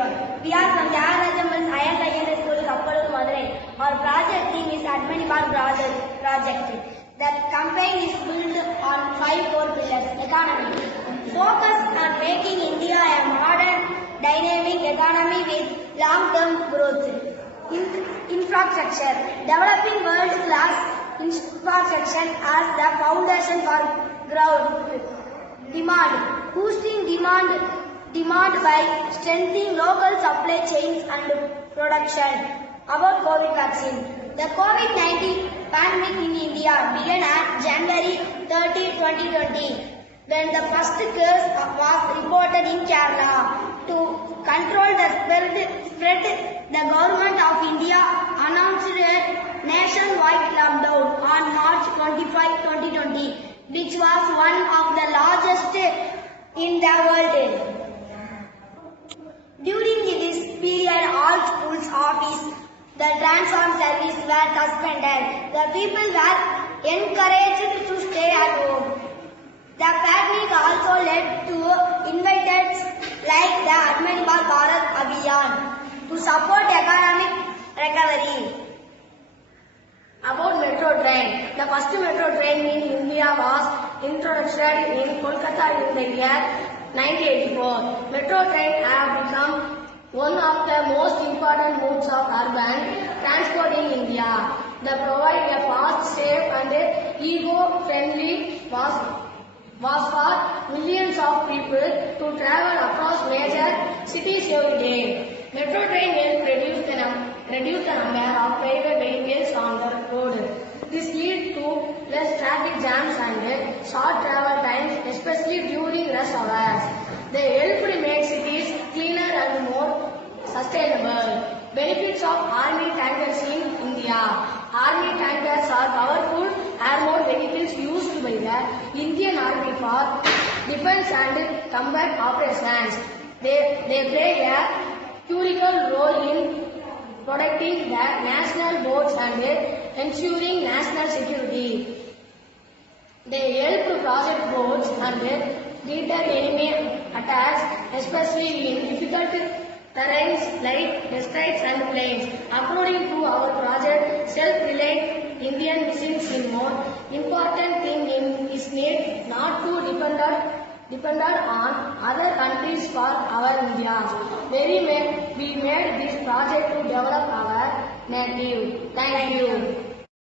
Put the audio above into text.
everyone. We are from Jayarajamal Higher Secondary School, Kappalur, Madurai. Our project team is Admanibar project. The campaign is built on 5 core pillars. Economy. Focus on making India a modern, dynamic economy with long-term growth. Infrastructure. Developing world-class infrastructure as the foundation for growth. Demand. Boosting demand by strengthening local supply chains and production. About COVID vaccine. The COVID-19 pandemic in India began on January 30, 2020, when the first case was reported in Kerala. To control the spread, the government of India announced a nationwide lockdown on March 25, 2020, which was one of the largest in the world. During this period, all schools, offices, the transport service were suspended. The people were encouraged to stay at home. The pandemic also led to initiatives like the Atmanirbhar Bharat Abhiyan to support economic recovery. About metro train. The first metro train in India was introduced in Kolkata in the year 1984. Metro trains have become one of the most important modes of urban transport in India. They provide a fast, safe and eco-friendly was for millions of people to travel across major cities every day. Metro train will reduce the number of private vehicles on the road. This leads to less traffic jams and short travel times, especially during rush hours. They help to make cities cleaner and more sustainable. Benefits of army tankers in India. Army tankers are powerful armored vehicles used by the Indian Army for defense and combat operations. They play a critical role in protecting the national boards and ensuring national security. They help to protect boats and deter enemy attacks, especially in difficult terrains like deserts and plains. According to our project, self-reliant Indian missions in more important thing is need not to depend on other countries for our India. We made this project to develop our native. Thank you.